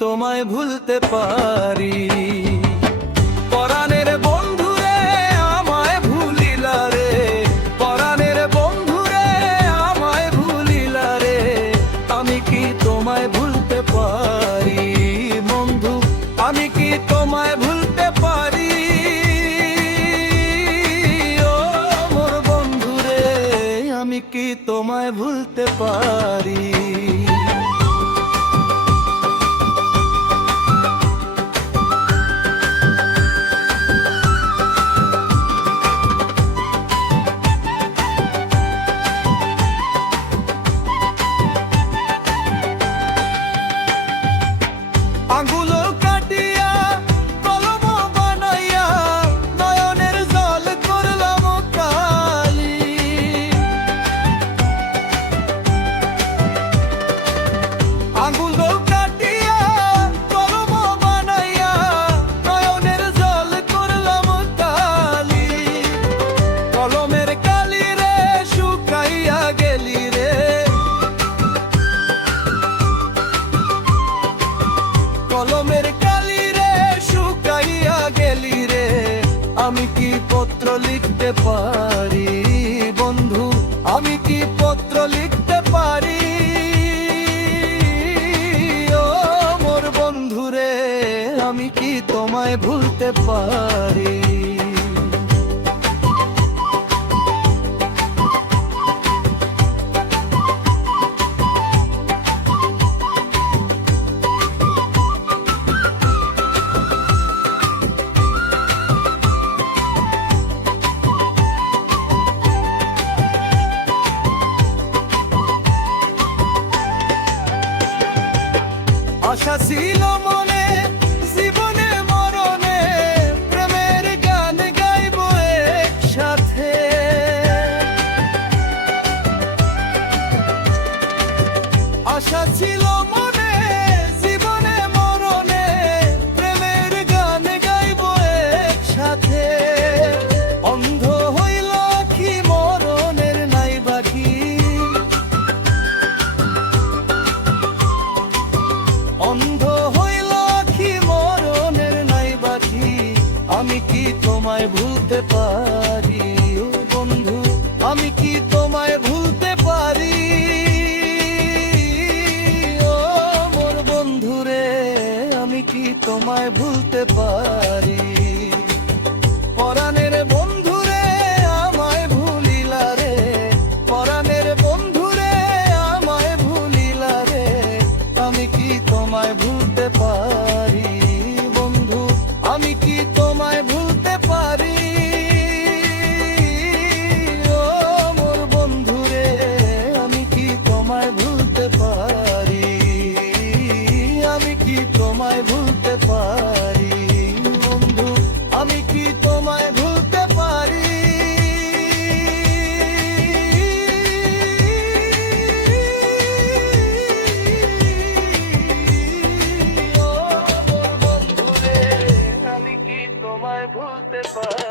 তোমায় ভুলতে পারি। পরাণের বন্ধুরে আমায় ভুলিলা রে, পরাণের বন্ধুরে আমায় ভুলিলা রে, আমি কি তোমায় ভুলতে পারি বন্ধু, আমি কি তোমায় ভুলতে পারি। ও মোর বন্ধুরে আমি কি তোমায় ভুলতে পারি। আঙ্গুল কাটিয়া কলম বানাইয়া নয়নের জল করলাম কালি। আঙ্গুল কাটিয়া কলম বানাইয়া নয়নের জল করলাম কালি। কলমের কালি রে শুকাইয়া গেলি রে, কলমের কালি রে শুকাইয়া গেলি রে, আমি কি পত্র লিখতে পারি বন্ধু, আমি কি পত্র লিখতে পারি। ও মোর বন্ধু রে আমি কি তোমায় ভুলতে পারি। আশা ছিল মনে জীবনে মরণে প্রেমের গান গাইব একসাথে। আশা ছিল মনে জীবনে মরণে প্রেমের গান গাইব একসাথে। অন্ধ হইল কি মরণের নাই বাকি, অন্ধ হইল কি মরণের নাই বাকি, আমি কি তোমায় ভুলতে পারি ও বন্ধু, আমি কি তোমায় ভুলতে পারি। ও মোর বন্ধু রে আমি কি তোমায় ভুলতে পারি। পরাণের বন্ধু রে আমায় ভুলিলা রে, পরাণের বন্ধু রে আমায় ভুলিলা রে, আমি কি তোমায় ভুলতে পারি বন্ধু, আমি কি তোমায় ভুলতে পারি। ও মোর বন্ধু রে আমি কি তোমায় ভুলতে পারি, আমি কি তোমায় ভুলতে পারি বন্ধু, আমি কি তোমায় ভুলতে পারি। তোমায় ভুলতে পারি।